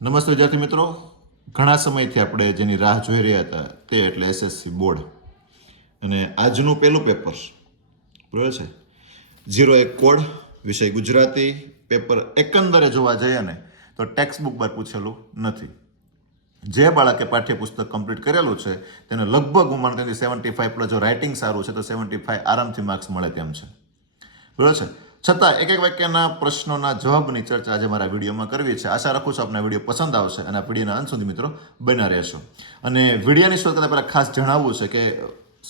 નમસ્તે વિદ્યાર્થી મિત્રો, ઘણા સમયથી આપણે જેની રાહ જોઈ રહ્યા હતા તે એટલે એસએસસી બોર્ડ અને આજનું પહેલું પેપર બરાબર છે 01 કોડ વિષય ગુજરાતી પેપર એકંદરે જોવા જઈએ ને તો ટેક્સ્ટ બુક પર પૂછેલું નથી. જે બાળકે પાઠ્યપુસ્તક કમ્પ્લીટ કરેલું છે તેને લગભગ હું માનતો 75+ જો રાઇટિંગ સારું છે તો 75 આરામથી માર્ક્સ મળે તેમ છે. બરાબર છે. છતાં એક એક વાક્યના પ્રશ્નોના જવાબની ચર્ચા આજે મારા વિડીયોમાં કરવી છે. આશા રાખું છું આપને વિડીયો પસંદ આવશે અને આ વિડીયોના અંત સુધી મિત્રો બન્યા રહેશો. અને વિડીયોની શરૂઆત કરતાં પહેલાં ખાસ જણાવવું છે કે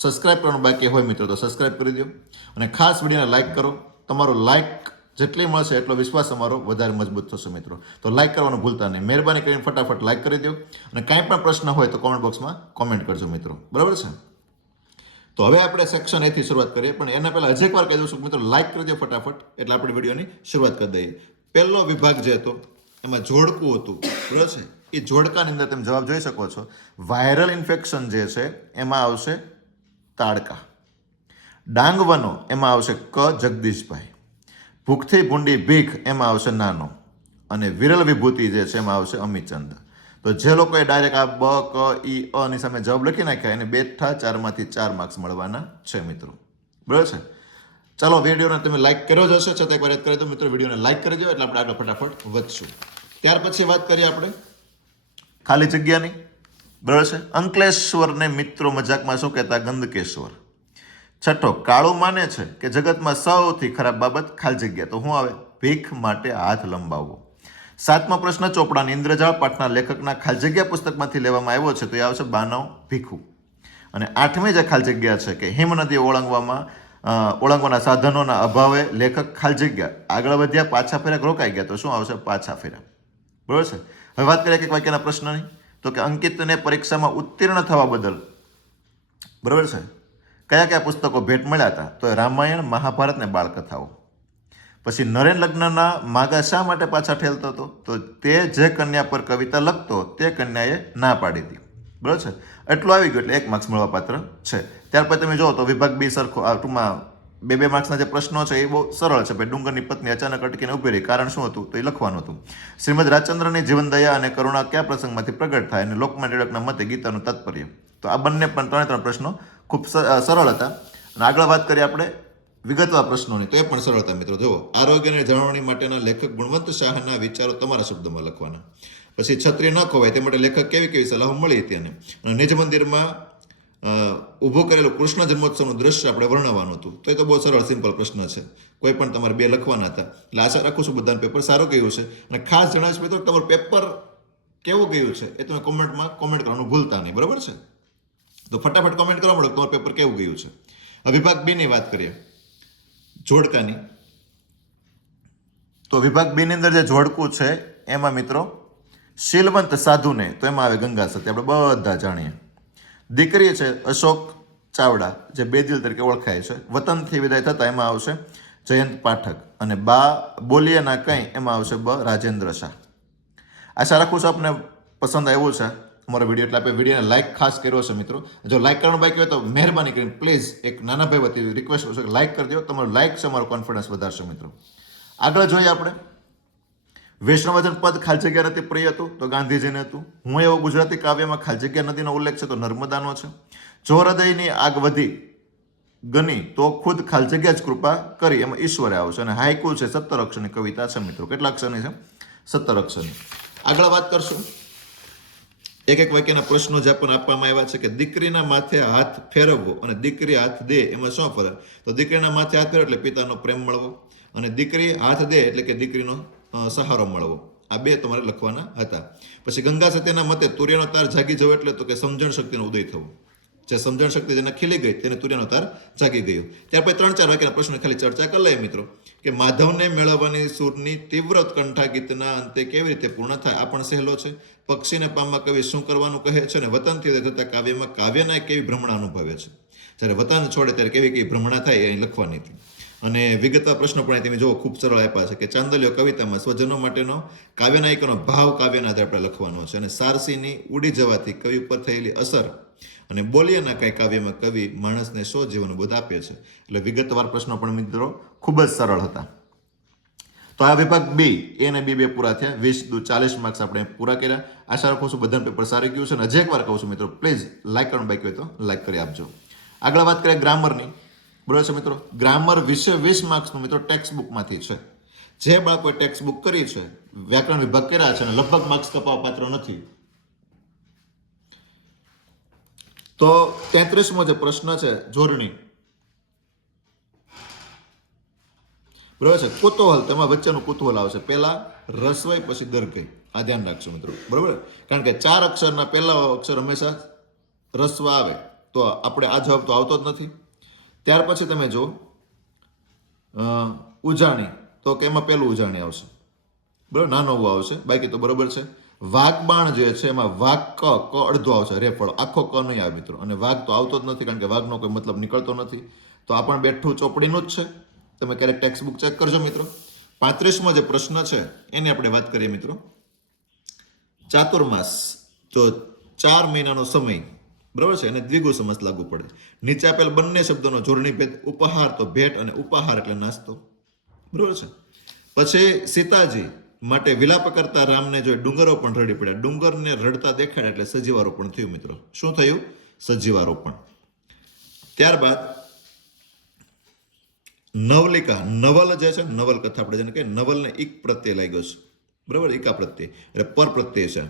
સબસ્ક્રાઇબ કરવાનું બાકી હોય મિત્રો તો સબસ્ક્રાઇબ કરી દો અને ખાસ વિડીયોને લાઇક કરો. તમારો લાઇક જેટલી મળશે એટલો વિશ્વાસ અમારો વધારે મજબૂત થશે મિત્રો. તો લાઇક કરવાનું ભૂલતા નહીં. મહેરબાની કરીને ફટાફટ લાઇક કરી દો અને કાંઈ પણ પ્રશ્ન હોય તો કોમેન્ટ બોક્સમાં કોમેન્ટ કરજો મિત્રો. બરાબર છે. તો હવે આપણે સેક્શન એથી શરૂઆત કરીએ, પણ એના પહેલાં હજી એકવાર કહી દઉં છું મિત્રો, લાઇક કરી દો ફટાફટ એટલે આપણે વિડીયોની શરૂઆત કરી દઈએ. પહેલો વિભાગ જે હતો એમાં જોડકું હતું. બરાબર છે. એ જોડકાની અંદર તમે જવાબ જોઈ શકો છો. વાયરલ ઇન્ફેક્શન જે છે એમાં આવશે તાડકા. ડાંગવનો એમાં આવશે ક જગદીશભાઈ. ભૂખથી ભૂંડી ભીખ એમાં આવશે નાનો. અને વિરલ વિભૂતિ જે છે એમાં આવશે અમિતચંદ. તો જે લોકોએ ડાયરેક્ટ આ બ ક ઈ અ ની સામે જવાબ લખી નાખ્યા એને 4 માર્ક્સ મળવાના છે મિત્રો. બરાબર છે. ચાલો વિડીયોને તમે લાઇક કર્યો જ હશે, છતાં એકવાર યાદ કરી દો મિત્રો, વિડીયોને લાઇક કરી દો એટલે આપણે આગળ ફટાફટ વધશું. ત્યાર પછી વાત કરીએ આપણે ખાલી જગ્યાની. બરાબર છે. અંકલેશ્વરને મિત્રો મજાકમાં શું કહેતા? ગંદકેશ્વર. છઠ્ઠો, કાળું માને છે કે જગતમાં સૌથી ખરાબ બાબત ખાલી જગ્યા. તો શું આવે? ભીખ માટે હાથ લંબાવવો. સાતમો પ્રશ્ન ચોપડાની ઇન્દ્રજાળ પાઠના લેખકના ખાલી જગ્યા પુસ્તકમાંથી લેવામાં આવ્યો છે તો એ આવશે બાનવ ભીખુ. અને આઠમી જે ખાલી જગ્યા છે કે હિમનદી ઓળંગવાના સાધનોના અભાવે લેખક ખાલી જગ્યા આગળ વધ્યા, પાછા ફેર્યા, રોકાઈ ગયા. તો શું આવશે? પાછા ફેર્યા. બરોબર છે. હવે વાત કરીએ એક વાક્યના પ્રશ્નની, તો કે અંકિતને પરીક્ષામાં ઉત્તીર્ણ થવા બદલ બરોબર છે કયા કયા પુસ્તકો ભેટ મળ્યા હતા? તો રામાયણ, મહાભારત ને બાળકથાઓ. પછી નરેન લગ્નના માગા શા માટે પાછા ઠેલતો હતો? તો તે જે કન્યા પર કવિતા લખતો તે કન્યાએ ના પાડી હતી. બરાબર છે. એટલું આવી ગયું એટલે 1 માર્ક્સ મળવા પાત્ર છે. ત્યાર પછી તમે જુઓ તો વિભાગ બી સરખો ટૂંકમાં 2 માર્ક્સના જે પ્રશ્નો છે એ બહુ સરળ છે. ભાઈ, ડુંગરની પત્ની અચાનક અટકીને ઉભી રહી, કારણ શું હતું? તો એ લખવાનું હતું. શ્રીમદ રાજચંદ્રની જીવનદયા અને કરુણા કયા પ્રસંગમાંથી પ્રગટ થાય? અને લોકમાન્ય ટિળકના મતે ગીતાનું તાત્પર્ય. તો આ બંને પણ 3 પ્રશ્નો ખૂબ સરળ હતા. અને આગળ વાત કરીએ આપણે વિગતવાર પ્રશ્નોની, તો એ પણ સરળતા મિત્રો. જુઓ, આરોગ્યની જાળવણી માટેના લેખક ગુણવંત શાહના વિચારો તમારા શબ્દોમાં લખવાના. પછી છત્રી ન ખોવાય તે માટે લેખક કેવી કેવી સલાહો મળી હતી અને નિજ મંદિરમાં ઊભું કરેલું કૃષ્ણ જન્મોત્સવનું દ્રશ્ય આપણે વર્ણવવાનું હતું. તો એ તો બહુ સરળ સિમ્પલ પ્રશ્ન છે. કોઈ પણ તમારે 2 લખવાના હતા. એટલે આશા રાખું છું બધાનું પેપર સારું ગયું છે. અને ખાસ જણાવીશ મિત્રો, તમારું પેપર કેવું ગયું છે એ તમે કોમેન્ટમાં કોમેન્ટ કરવાનું ભૂલતા નહીં. બરાબર છે. તો ફટાફટ કોમેન્ટ કરવા મળો તમારું પેપર કેવું ગયું છે. વિભાગ બી ની વાત કરીએ, જોડકાની. તો વિભાગ બી ની અંદર જે જોડકું છે એમાં મિત્રો શીલવંત સાધુને, તો એમાં આવે ગંગા સતી, આપણે બધા જાણીએ. દીકરી છે અશોક ચાવડા, જે બેદિલ તરીકે ઓળખાય છે. વતનથી વિદાય થતા એમાં આવશે જયંત પાઠક. અને બા બોલીએ ના કંઈ એમાં આવશે બ રાજેન્દ્ર શાહ. આશા રાખું છું આપને પસંદ આવ્યું છે અમારો વિડીયો, એટલે આપણે વિડીયોને લાઇક ખાસ કર્યો છે મિત્રો. જો લાઇક કરવાનું બાકી હોય તો મહેરબાની કરીને પ્લીઝ એક નાના ભાઈ વતી રિક્વેસ્ટ છે કે લાઇક કરી દો. તમારું લાઇક છે અમારો કોન્ફિડન્સ વધારશે મિત્રો. આગળ જોઈએ આપણે. વૈષ્ણવજન પદ ખાલી જગ્યા નથી પ્રિય હતું? તો ગાંધીજીને હતું. હું એવો ગુજરાતી કાવ્યમાં ખાલી જગ્યા નદીનો ઉલ્લેખ છે? તો નર્મદાનો છે. જો હૃદયની આગ વધી ગની તો ખુદ ખાલી જગ્યા જ કૃપા કરી, એમાં ઈશ્વરે આવશે. અને હાઈકુ છે 17 અક્ષરની કવિતા છે મિત્રો. કેટલા અક્ષરની છે? 17 અક્ષરની. આગળ વાત કરશું. એક એક વાક્યના પ્રશ્નો જે પણ આપવામાં આવ્યા છે કે દીકરીના માથે હાથ ફેરવવો અને દીકરી હાથ દે એમાં શું ફરક? તો દીકરીના માથે હાથ ફેરવો એટલે પિતાનો પ્રેમ મળવો, અને દીકરી હાથ દે એટલે કે દીકરીનો સહારો મળવો. આ 2 તમારે લખવાના હતા. પછી ગંગા સતીના મતે તુર્યનો તાર જાગી જવો એટલે તો કે સમજણ શક્તિનો ઉદય થવો. જે સમજણ શક્તિ જેને ખીલી ગઈ તેને તુર્યનો તાર જાગી ગયો. ત્યાર પછી 3-4 વાક્યના પ્રશ્નો ખાલી ચર્ચા કરી લઈએ મિત્રો. કે માધવને મેળવવાની સૂરની તીવ્ર ઉત્કંઠા ગીતના અંતે કેવી રીતે પૂર્ણ થાય? આ પણ સહેલો છે. પક્ષીને પામવા કવિ શું કરવાનું કહે છે? અને વતનથી થતા કાવ્યમાં કાવ્યના કેવી ભ્રમણા અનુભવે છે? જ્યારે વતન છોડે ત્યારે કેવી કેવી ભ્રમણા થાય એ લખવાની હતી. અને વિગતવાર પ્રશ્નો પણ તમે જુઓ ખૂબ સરળ આપ્યા છે. કે ચાંદલિયો કવિતામાં સ્વજનો માટેનો કાવ્યનાયકોનો ભાવ કાવ્યના આધારે આપણે લખવાનો છે. અને સારસીની ઉડી જવાથી કવિ ઉપર થયેલી અસર અને બોલીએના કઈ કાવ્યમાં કવિ માણસને શો જીવન બોધ આપે છે. એટલે વિગતવાર પ્રશ્નો પણ મિત્રો ખૂબ જ સરળ હતા. તો આ વિભાગ બી એ અને બી બે પૂરા થયા. 20 40 માર્ક્સ આપણે પૂરા કર્યા. આશા રાખું છું બધાનું પેપર સારી ગયું છે. અને હજી એકવાર કહું છું મિત્રો, પ્લીઝ લાઈક કરવાનું બાકી હોય તો લાઈક કરી આપજો. આગળ વાત કરીએ ગ્રામરની. બરોબર છે મિત્રો, ગ્રામર વિશે 20 માર્ક્સનું મિત્રો ટેક્સ્ટ બુકમાંથી છે. જે બાળકોએ ટેક્સ્ટ બુક કરી છે, વ્યાકરણ વિભાગ કર્યા છે અને લગભગ માર્ક્સ કપાવવા પાત્ર નથી. તો 33મો જે પ્રશ્ન છે જોડણી, બરોબર છે, કુતૂહલ, તેમાં વચ્ચેનું કુતૂહલ આવશે. પહેલા રસવઈ પછી દર્ઘઈ. આ ધ્યાન રાખજો મિત્રો, બરોબર. કારણ કે 4 અક્ષરના પહેલા અક્ષર હંમેશા રસ્વ આવે, તો આપણે આ જવાબ તો આવતો જ નથી. ત્યાર પછી તમે જો ઉજાણી, તો કે એમાં પહેલું ઉજાણી આવશે, બરોબર, નાનો ઉ આવશે, બાકી તો બરોબર છે. વાઘબાણ જે છે એમાં વાઘ ક અડધો આવશે, રેફળ, આખો ક નહીં આવે મિત્રો. અને વાઘ તો આવતો જ નથી, કારણ કે વાઘનો કોઈ મતલબ નીકળતો નથી. તો આ પણ બેઠું ચોપડીનું જ છે. તમે ક્યારેક ટેક્સ્ટ બુક ચેક કરજો મિત્રો. 35મો જે પ્રશ્ન છે એની આપણે વાત કરીએ મિત્રો. ચાતુર્માસ, તો 4 મહિનાનો સમય, બરોબર છે, એને દ્વિગુ સમાસ લાગુ પડે. નીચે આપેલ બંને શબ્દોનો જોડણી ભેદ, ઉપહાર તો ભેટ અને ઉપાહાર એટલે નાસ્તો, બરોબર છે. પછી સીતાજી માટે વિલાપ કરતા રામને જોઈ ડુંગરો પણ રડી પડ્યા. ડુંગરને રડતા દેખાડ્યા એટલે સજીવારોપણ થયું મિત્રો. શું થયું? સજીવારોપણ. ત્યારબાદ નવલિકા, નવલ જે છે, નવલકથા આપણે જેને કહીએ, નવલને ઈક પ્રત્યય લાગ્યો છે, બરાબર, ઈકા પ્રત્યય એટલે પર પ્રત્યય છે.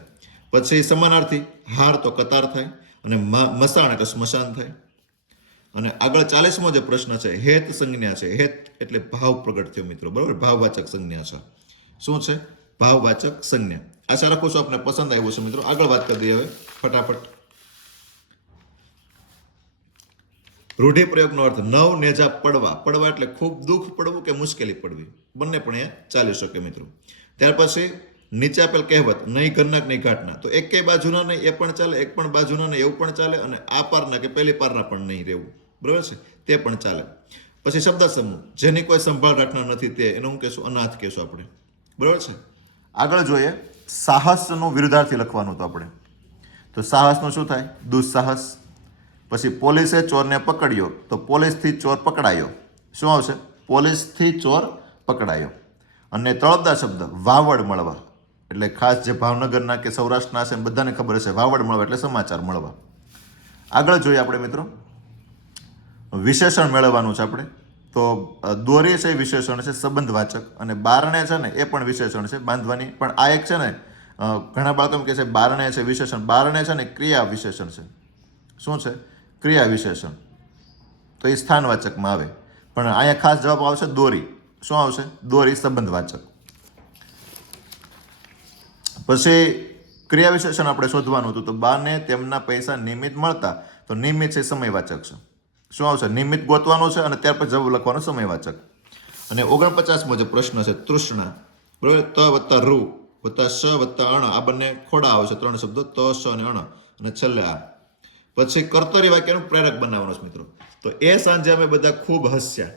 પછી સમાનાર્થી, હાર તો કતાર થાય અને મસાણ એટલે સ્મશાન થાય. અને આગળ 40મો જે પ્રશ્ન છે, હેત સંજ્ઞા છે. હેત એટલે ભાવ પ્રગટ થયો મિત્રો, બરાબર, ભાવવાચક સંજ્ઞા છે. શું છે? ભાવવાચક સંજ્ઞા. આશા રાખું છું આપને પસંદ આવ્યું છે મિત્રો. આગળ વાત કરી દઈએ હવે ફટાફટ. રૂઢિપ્રયોગનો અર્થ નવ નેજા પડવા. પડવા એટલે ખૂબ દુઃખ પડવું કે મુશ્કેલી પડવી, બંને પણ એ ચાલી શકે મિત્રો. ત્યાર પછી નીચે આપેલ કહેવત, નહીં ઘરના નહીં ઘાટના, તો એક બાજુના નહીં એ પણ ચાલે, એક પણ બાજુના નહીં એવું પણ ચાલે, અને આ પારના કે પેલી પારના પણ નહીં રહેવું, બરાબર છે, તે પણ ચાલે. પછી શબ્દ સમૂહ, જેની કોઈ સંભાળ રાખનાર નથી તે, એનું હું કહેશું અનાથ કહેશું આપણે, બરાબર છે. આગળ જોઈએ, સાહસનું વિરુદ્ધાર્થી લખવાનું તો આપણે. તો સાહસનું શું થાય? દુસ્સાહસ. પછી પોલીસે ચોરને પકડ્યો, તો પોલીસથી ચોર પકડાયો. શું આવશે? પોલીસથી ચોર પકડાયો. અને તળપદા શબ્દ, વાવડ મળવા, એટલે ખાસ જે ભાવનગરના કે સૌરાષ્ટ્રના છે બધાને ખબર હશે, વાવડ મળવા એટલે સમાચાર મળવા. આગળ જોઈએ આપણે મિત્રો, વિશેષણ મેળવવાનું છે આપણે. તો દોરી છે એ વિશેષણ છે, સંબંધવાચક. અને બારણે છે ને એ પણ વિશેષણ છે, બાંધવાની. પણ આ એક છે ને, ઘણા બાળકો એમ કહે છે બારણે છે વિશેષણ. બારણે છે ને ક્રિયા વિશેષણ છે. શું છે? ક્રિયા વિશેષણ. તો એ સ્થાનવાચકમાં આવે. પણ અહીંયા ખાસ જવાબ આવશે દોરી. શું આવશે? દોરી સંબંધવાચક. પછી ક્રિયા વિશેષણ આપણે શોધવાનું હતું. તો બાને તેમના પૈસા નિયમિત મળતા, તો નિયમિત છે સમયવાચક છે. શું આવશે? નિયમિત ગોતવાનું છે અને ત્યાર પછી જવાબ લખવાનો સમયવાચક. અને 49મો જે પ્રશ્ન છે, તૃષ્ણા, બરાબર, ત વત્તા રૂ વત્તા શ વત્તા અણ, આ બંને ખોડા આવશે, 3 શબ્દો, ત, શ અને અણ, અને છેલ્લે આ. પછી કર્તરી વાક્યનું પ્રેરક બનાવવાનું છે મિત્રો. તો એ સાંજે અમે બધા ખૂબ હસ્યા.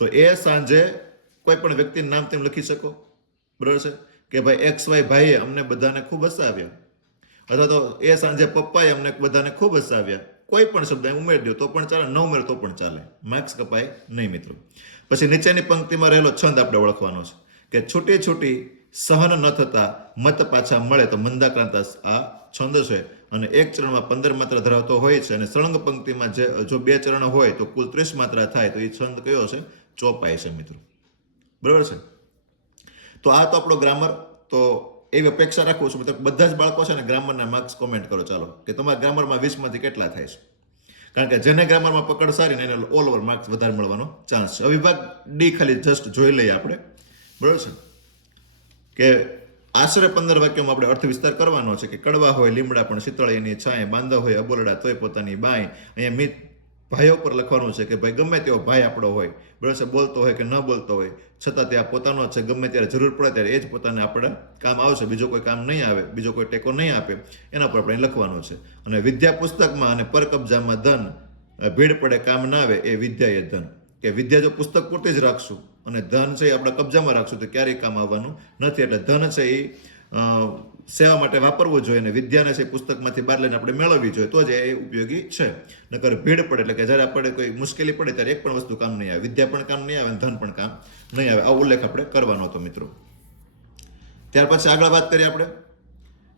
તો એ સાંજે કોઈ પણ વ્યક્તિનું નામ તેમ લખી શકો, બરાબર છે, કે ભાઈ XY ભાઈએ અમને બધાને ખૂબ હસાવ્યા, અથવા તો એ સાંજે પપ્પાએ અમને બધાને ખૂબ હસાવ્યા. કોઈ પણ શબ્દ ઉમેરી દો તો પણ ચાલે, ન ઉમેર તો પણ ચાલે, માર્ક્સ કપાય નહીં મિત્રો. પછી નીચેની પંક્તિમાં રહેલો છંદ આપણે ઓળખવાનો છે, કે છૂટી છૂટી સહન ન થતા મત પાછા મળે, તો મંદાક્રાંતા આ છંદ છે. અને એક ચરણમાં 15 માત્રા ધરાવતો હોય છે. અને સળંગ પંક્તિમાં જો 2 ચરણ હોય તો કુલ 30 માત્રા થાય. તો એ છંદ કયો છે? ચોપાઈ છે મિત્રો, બરાબર છે. તો આ તો આપણો ગ્રામર. તો એવી અપેક્ષા રાખું છું મિત્રો, બધા જ બાળકો છે ને ગ્રામરના માર્ક્સ કોમેન્ટ કરો ચાલો, કે તમારા ગ્રામરમાં 20માંથી કેટલા થાય છે. કારણ કે જેને ગ્રામરમાં પકડ સારી ને એને ઓલ ઓવર માર્ક્સ વધારે મળવાનો ચાન્સ છે. વિભાગ ડી ખાલી જસ્ટ જોઈ લઈએ આપણે, બરાબર છે, કે આશરે 15 વાક્યોમાં આપણે અર્થ વિસ્તાર કરવાનો છે. કે કડવા હોય લીમડા પણ શીતળ એની છાંય, બાંધા હોય અબોલડા તોય પોતાની બાય. અહીંયા મિત ભાઈઓ પર લખવાનું છે, કે ભાઈ ગમે તેવો ભાઈ આપણો હોય, બરાબર છે, બોલતો હોય કે ન બોલતો હોય, છતાં ત્યાં પોતાનો છે, ગમે ત્યારે જરૂર પડે ત્યારે એ જ પોતાને આપણે કામ આવશે, બીજો કોઈ કામ નહીં આવે, બીજો કોઈ ટેકો નહીં આપે, એના પર આપણે લખવાનું છે. અને વિદ્યા પુસ્તકમાં અને પર કબજામાં ધન, ભીડ પડે કામ ના આવે એ વિદ્યા એ ધન. કે વિદ્યા જો પુસ્તક પૂરતી જ રાખશું અને ધન છે એ આપણા કબજામાં રાખશું તો ક્યારેય કામ આવવાનું નથી. એટલે ધન છે એ સેવા માટે વાપરવું જોઈએ, અને વિદ્યાને છે પુસ્તકમાંથી બહાર લઈને આપણે મેળવવી જોઈએ, તો જ એ ઉપયોગી છે. નકર ભીડ પડે એટલે કે જ્યારે આપણે કોઈ મુશ્કેલી પડે ત્યારે એક પણ વસ્તુ કામ નહીં આવે, વિદ્યા પણ કામ નહીં આવે અને ધન પણ કામ નહીં આવે. આ ઉલ્લેખ આપણે કરવાનો હતો મિત્રો. ત્યાર પછી આગળ વાત કરીએ આપણે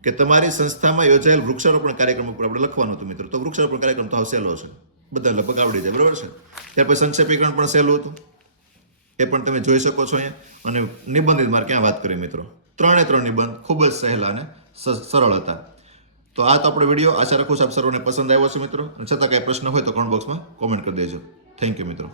કે તમારી સંસ્થામાં યોજાયેલ વૃક્ષારોપણ કાર્યક્રમ ઉપર આપણે લખવાનું હતું મિત્રો. તો વૃક્ષારોપણ કાર્યક્રમ તો હવે સહેલો છે, બધા લગભગ આવડી જાય, બરોબર છે. ત્યાર પછી સંક્ષેપીકરણ પણ સહેલું હતું, એ પણ તમે જોઈ શકો છો અહીંયા. અને નિબંધિત મારે ક્યાં વાત કરી મિત્રો, 3 નિબંધ ખૂબ જ સહેલા અને સરળ હતા. તો આ તો આપણો વિડીયો. આશા રાખું છું આપ સર્વને પસંદ આવ્યો છે મિત્રો. અને છતાં કાંઈ પ્રશ્ન હોય તો કમેન્ટ બોક્સમાં કોમેન્ટ કરી દેજો. થેન્ક યુ મિત્રો.